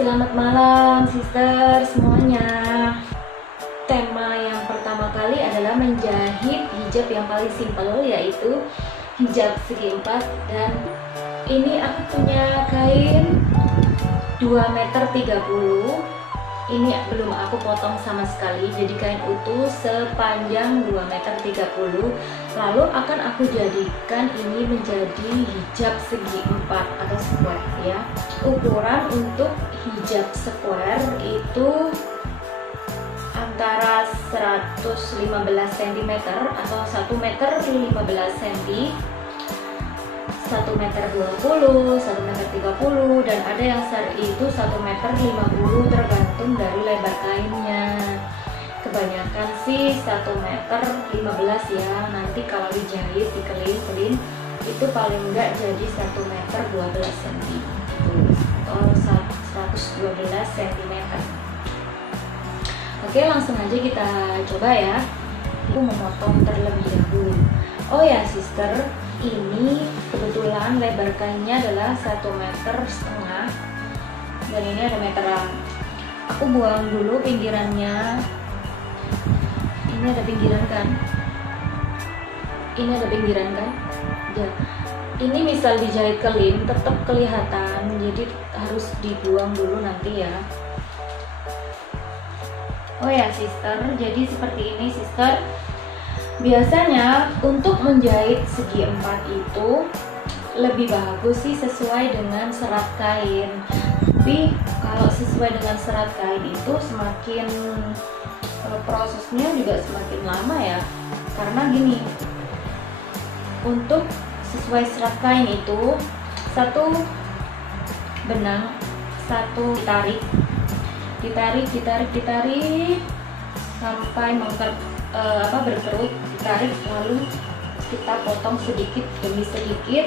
Selamat malam sister semuanya. Tema yang pertama kali adalah menjahit hijab yang paling simpel, yaitu hijab segi 4. Dan ini aku punya kain 2,30 meter. Ini belum aku potong sama sekali, jadi kain utuh sepanjang 2,30 meter. Lalu akan aku jadikan ini menjadi hijab segi 4 atau square ya. Ukuran untuk hijab square itu antara 115 cm atau 1 meter 15 cm, 1 meter 20, 1 meter 30, dan ada yang itu 1 meter 50 tergantung dari lebar kainnya. Kebanyakan sih 1 meter 15 ya. Nanti kalau dijahit dikelin-kelin itu paling enggak jadi 1 meter 12 cm atau 112 cm. Oke, langsung aja kita coba ya. Aku memotong terlebih dahulu. Oh ya sister, ini kebetulan lebar kainnya adalah 1,5 meter dan ini ada meteran. Aku buang dulu pinggirannya. Ini ada pinggiran kan? Ini ada pinggiran kan? Ya. Ini misal dijahit kelin tetap kelihatan, jadi harus dibuang dulu nanti ya. Oh ya sister, jadi seperti ini sister. Biasanya untuk menjahit segi 4 itu lebih bagus sih sesuai dengan serat kain. Tapi kalau sesuai dengan serat kain itu semakin prosesnya juga semakin lama ya. Karena gini, untuk sesuai serat kain itu satu benang, satu ditarik sampai berkerut, ditarik, lalu kita potong sedikit demi sedikit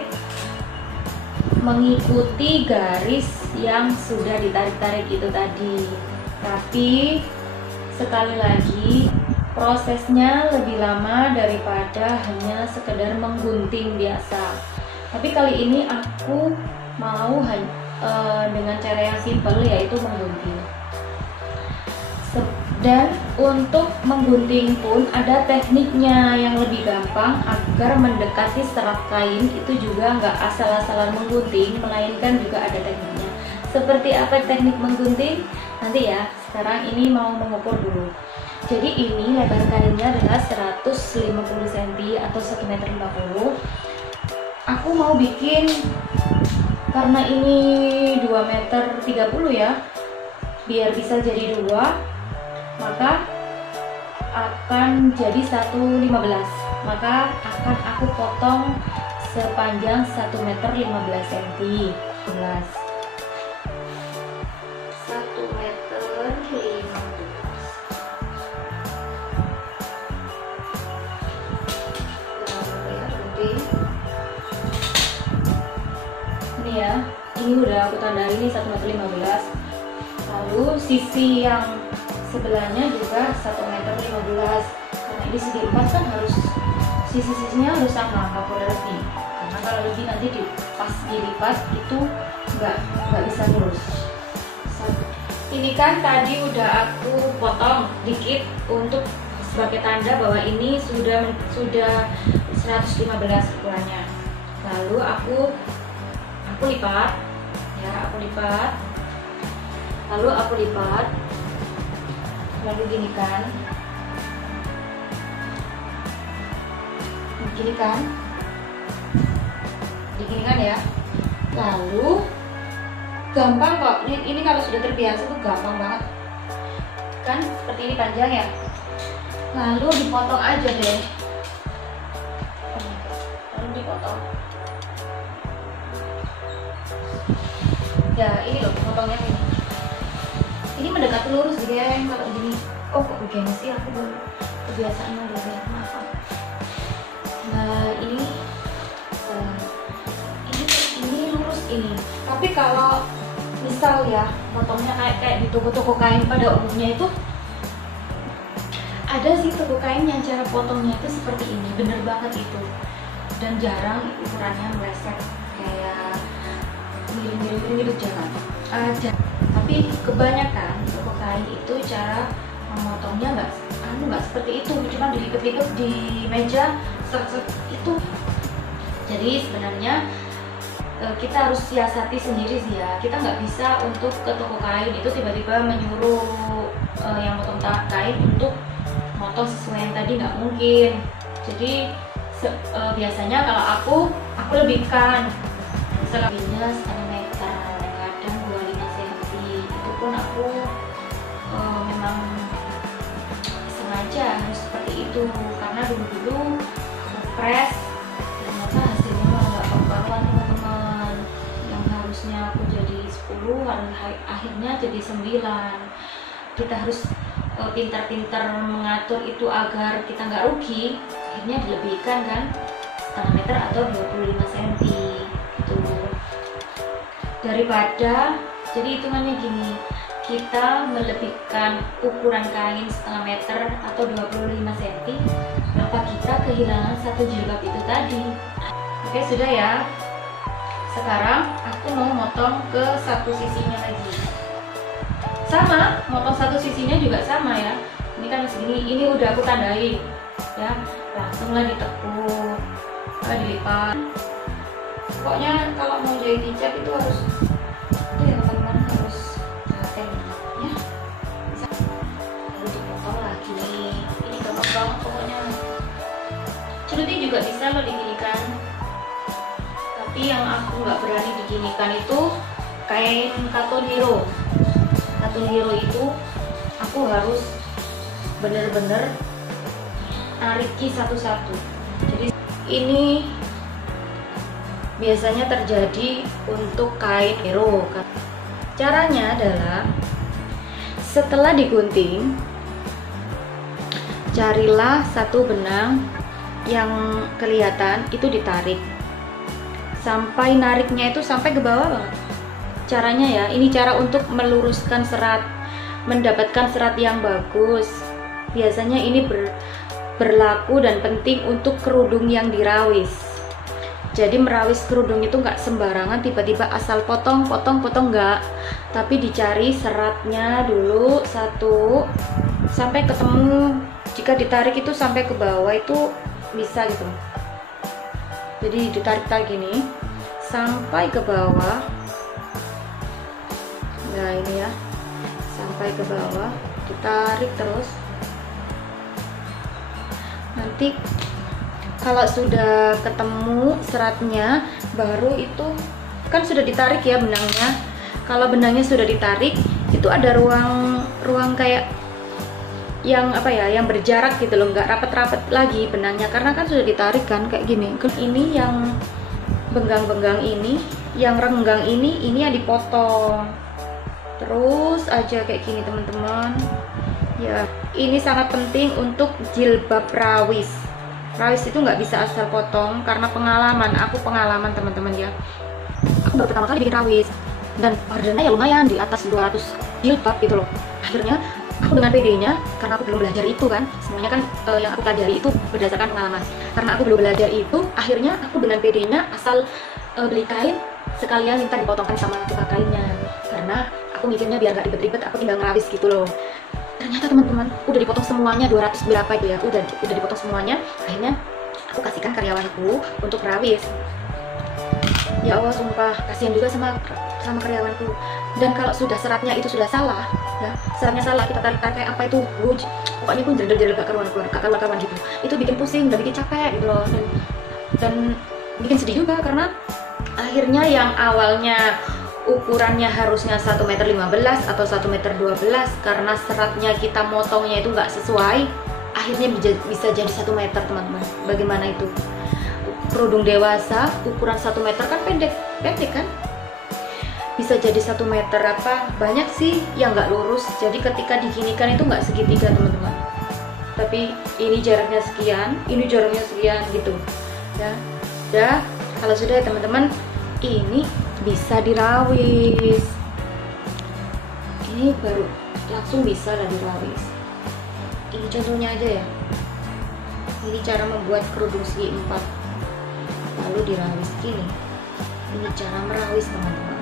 mengikuti garis yang sudah ditarik-tarik itu tadi. Tapi sekali lagi prosesnya lebih lama daripada hanya sekedar menggunting biasa. Tapi kali ini aku mau dengan cara yang simpel, yaitu menggunting. Dan untuk menggunting pun ada tekniknya yang lebih gampang agar mendekati serat kain. Itu juga nggak asal-asalan menggunting, melainkan juga ada tekniknya. Seperti apa teknik menggunting? Nanti ya, sekarang ini mau mengukur dulu. Jadi ini lebar kainnya adalah 150 cm atau 1,50 meter. Aku mau bikin, karena ini 2,30 meter ya, biar bisa jadi 2, maka akan jadi 1,15. Maka akan aku potong sepanjang 1 meter 15 cm. 1 meter 15. Ini ya, ini udah aku tandai, ini 1 meter 15. Lalu sisi yang sebelahnya juga 1 meter 15. Karena ini segi 4 kan harus sisi-sisinya harus sama, nggak boleh lebih. Karena kalau lebih nanti pas dilipat itu nggak bisa lurus. Ini kan tadi udah aku potong dikit untuk sebagai tanda bahwa ini sudah 115 ukurannya. Lalu aku lipat ya, lalu gini kan, ya. Lalu gampang kok, ini kalau sudah terbiasa tuh gampang banget kan, seperti ini panjang ya. Lalu dipotong aja deh, ya. Ini loh potongnya, ini mendekati lurus geng. Kalau gini, oh kok begini sih, aku belum kebiasaannya dulu ya, maaf. Nah ini lurus ini. Tapi kalau misal ya potongnya kayak di toko-toko kain pada umumnya itu, ada sih toko kain yang cara potongnya itu seperti ini, bener banget itu. Dan jarang ukurannya meleset kayak miring-miring gitu, jangan. Tapi kebanyakan toko kain itu cara memotongnya nggak seperti itu, cuma dilipat-lipat di meja itu. Jadi sebenarnya kita harus siasati sendiri sih ya. Kita nggak bisa untuk ke toko kain itu tiba-tiba menyuruh yang motong kain untuk motong sesuai yang tadi, nggak mungkin. Jadi biasanya kalau aku lebihkan selebihnya setengah meter, kadang 25 cm. Itu pun aku memang sengaja harus seperti itu, karena dulu aku press ternyata hasilnya malah nggak karuan teman-teman. Yang harusnya aku jadi 10 akhirnya jadi 9. Kita harus pintar-pintar mengatur itu agar kita nggak rugi. Akhirnya dilebihkan kan setengah meter atau 25 cm gitu. Daripada, jadi hitungannya gini, kita melebihkan ukuran kain setengah meter atau 25 cm, maka kita kehilangan satu jilbab itu tadi. Oke, sudah ya. Sekarang aku mau motong ke satu sisinya lagi. Sama, motong satu sisinya juga sama ya. Ini kan segini, ini udah aku tandain ya. Langsunglah ditekuk, dilipat. Pokoknya kalau mau jahit hijab itu harus ya teman-teman, harus paten ya. Bisa lalu dipotong lagi. Ini gampang banget pokoknya. Ceruti juga bisa loh diginikan. Tapi yang aku nggak berani diginikan itu kain katun hero. Katun hero itu aku harus bener-bener nariki satu-satu. Jadi ini biasanya terjadi untuk kain hero. Caranya adalah setelah digunting, carilah satu benang yang kelihatan, itu ditarik sampai nariknya itu sampai ke bawah banget. Caranya ya, ini cara untuk meluruskan serat, mendapatkan serat yang bagus. Biasanya ini berlaku dan penting untuk kerudung yang dirawis. Jadi merawis kerudung itu nggak sembarangan tiba-tiba asal potong nggak, tapi dicari seratnya dulu satu sampai ketemu. Jika ditarik itu sampai ke bawah itu bisa gitu. Jadi ditarik gini sampai ke bawah. Nah ini ya, sampai ke bawah, ditarik terus. Nanti kalau sudah ketemu seratnya, baru itu kan sudah ditarik ya benangnya. Kalau benangnya sudah ditarik, itu ada ruang kayak yang apa ya, yang berjarak gitu loh, nggak rapet-rapet lagi benangnya karena kan sudah ditarik kan kayak gini. Ini yang benggang-benggang ini, yang renggang ini yang dipotong. Terus aja kayak gini teman-teman. Ya, ini sangat penting untuk jilbab rawis. Rawis itu nggak bisa asal potong karena aku pengalaman teman-teman ya. Aku baru pertama kali bikin rawis dan ordernya ya lumayan di atas 200 jilbab gitu loh. Akhirnya aku dengan PD-nya, karena aku belum belajar itu kan, semuanya kan yang aku pelajari itu berdasarkan pengalaman. Karena aku belum belajar itu, akhirnya aku dengan PD-nya asal beli kain sekalian minta dipotongkan sama tukang kainnya. Karena aku mikirnya biar gak ribet-ribet, aku tinggal ngerawis gitu loh. Ternyata teman-teman udah dipotong semuanya 200 berapa itu ya, udah dipotong semuanya. Akhirnya aku kasihkan karyawanku untuk rawis. Ya Allah, sumpah kasihan juga sama karyawanku. Dan kalau sudah seratnya itu sudah salah ya, seratnya salah, kita tarik kayak apa itu, pokoknya aku jerdel-jerdel gak karuan gitu. Itu bikin pusing dan bikin capek gitu loh, dan bikin sedih juga karena akhirnya yang awalnya ukurannya harusnya 1,15 meter atau 1,12 meter karena seratnya kita motongnya itu nggak sesuai, akhirnya bisa jadi 1 meter teman-teman. Bagaimana itu? Kerudung dewasa ukuran 1 meter kan pendek kan, bisa jadi 1 meter apa, banyak sih yang nggak lurus. Jadi ketika diginikan itu nggak segitiga teman-teman, tapi ini jaraknya sekian, ini jaraknya sekian gitu ya. Kalau sudah ya teman-teman, ini bisa dirawis. Ini baru langsung bisa lah dirawis. Ini contohnya aja ya. Ini cara membuat kerudung segi 4 lalu dirawis gini. Ini cara merawis teman-teman.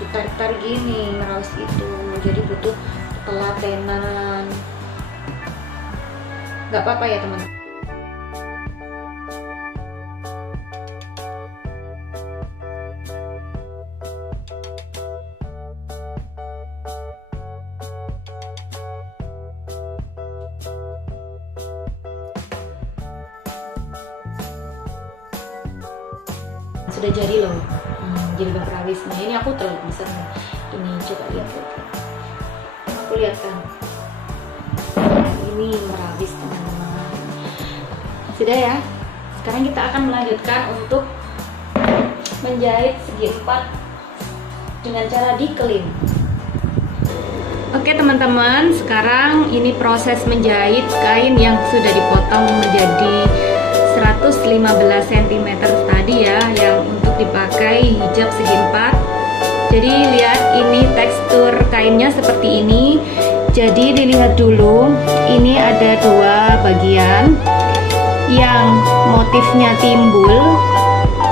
ditarik-tarik gini meraus itu, jadi butuh telatenan. Nggak apa-apa ya teman-teman. Sudah jadi loh, jadi bak rawis. Nah ini aku terlalu besar nih. Ini coba lihat, aku lihat kan, ini merawis teman-teman. Sudah ya. Sekarang kita akan melanjutkan untuk menjahit segi 4 dengan cara dikelim. Oke teman-teman, sekarang ini proses menjahit kain yang sudah dipotong menjadi 115 cm tadi ya, yang untuk dipakai hijab segi 4. Jadi lihat, ini tekstur kainnya seperti ini. Jadi dilihat dulu, ini ada 2 bagian yang motifnya timbul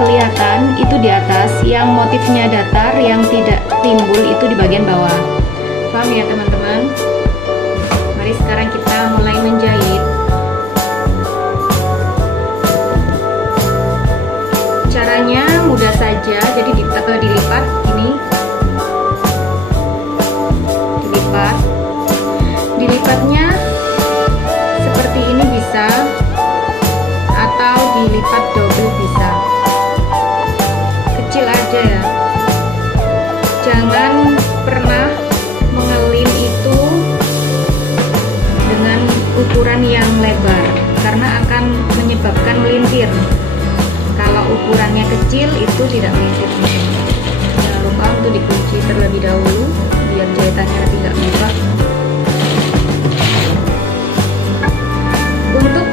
kelihatan itu di atas, yang motifnya datar yang tidak timbul itu di bagian bawah. Paham ya teman-teman? Mari sekarang kita mulai menjahit. Caranya mudah saja, jadi dilipat ini, dilipatnya seperti ini bisa, atau dilipat double bisa. Kecil aja ya, jangan pernah mengelim itu dengan ukuran yang lebar karena akan menyebabkan melintir. Kalau ukurannya kecil itu tidak melintir. Jangan lupa untuk dikunci terlebih dahulu biar jahitannya tidak mudah. Untuk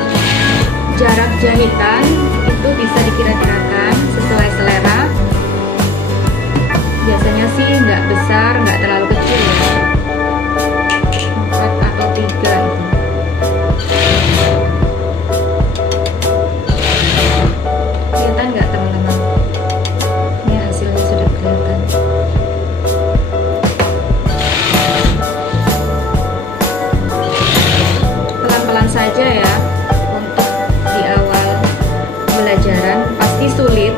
jarak jahitan itu bisa dikira-kirakan sesuai selera. Biasanya sih nggak besar, nggak terlalu kecil ya. 4 atau 3 itu. Kelihatan nggak teman-teman? Ini hasilnya sudah kelihatan. Pelan-pelan saja ya. Untuk di awal belajaran pasti sulit,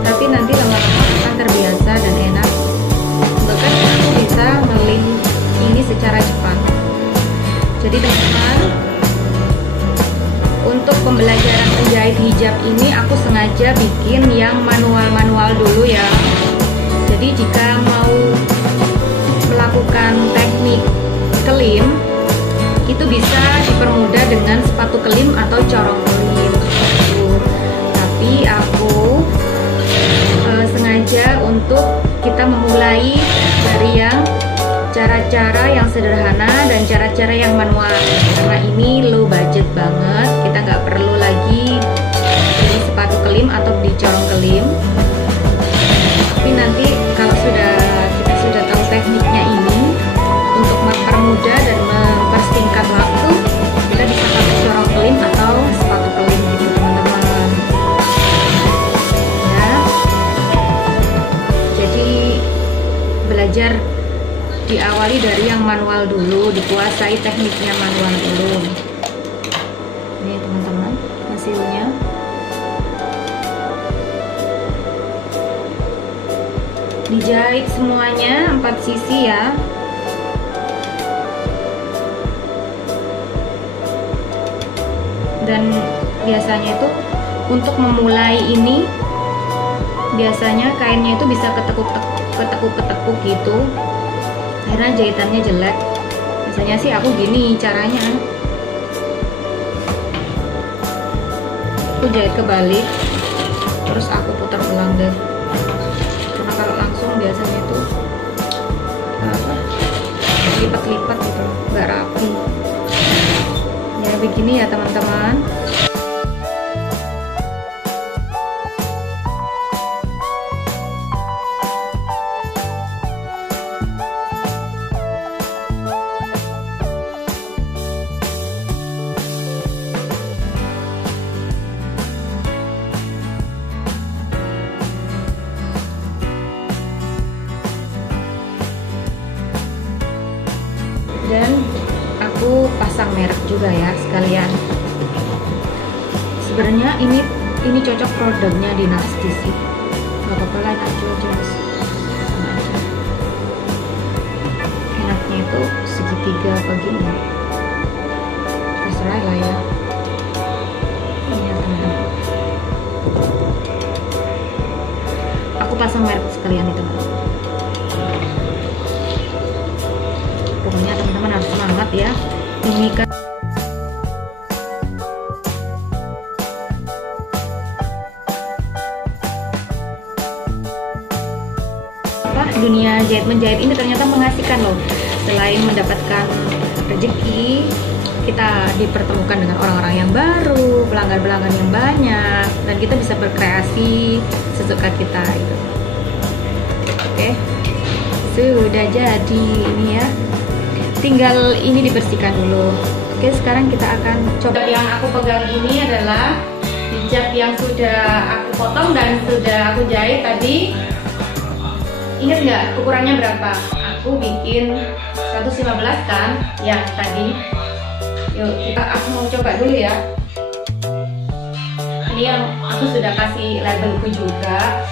tapi nanti lama-lama akan terbiasa dan enak. Bahkan aku bisa ngelim ini secara cepat. Jadi teman-teman, untuk pembelajaran menjahit hijab ini aku sengaja bikin yang manual-manual dulu ya. Jadi jika mau melakukan teknik kelim itu bisa dipermudah dengan sepatu kelim atau corong kelim. Tapi aku sengaja untuk kita memulai dari yang cara-cara yang sederhana dan cara-cara yang manual, karena ini low budget banget. Kita nggak perlu lagi beli sepatu kelim atau beli corong kelim. Tapi nanti kalau kita sudah tahu tekniknya ini, untuk mempermudah dan mempersingkat waktu, kita bisa pakai corong kelim atau sepatu kelim gitu teman-teman ya. Jadi belajar diawali dari yang manual dulu, dikuasai tekniknya manual dulu. Ini teman-teman hasilnya. Dijahit semuanya 4 sisi ya. Dan biasanya itu untuk memulai ini, biasanya kainnya itu bisa ketekuk gitu. Akhirnya jahitannya jelek. Biasanya sih aku gini caranya, aku jahit kebalik terus aku putar ulang deh, karena kalau langsung biasanya itu lipat-lipat gitu, nggak rapi ya. Begini ya teman-teman. pasang merek juga ya sekalian. Sebenarnya ini cocok produknya Dynasty sih, nggak apa-apa lah, aja enaknya itu segitiga apa gini, terserah lah ya. Ini ya teman-teman, aku pasang merek sekalian itu. Pokoknya teman-teman harus semangat ya, ini kan dunia menjahit ini ternyata mengasihkan loh. Selain mendapatkan rezeki, kita dipertemukan dengan orang-orang yang baru, pelanggan-pelanggan yang banyak, dan kita bisa berkreasi sesuka kita gitu. Oke, sudah jadi ini ya, tinggal ini dibersihkan dulu. Oke, sekarang kita akan coba. Yang aku pegang ini adalah hijab yang sudah aku potong dan sudah aku jahit tadi. Ingat nggak ukurannya berapa? Aku bikin 115 kan yang tadi. Yuk aku mau coba dulu ya. Ini yang aku sudah kasih labelku juga.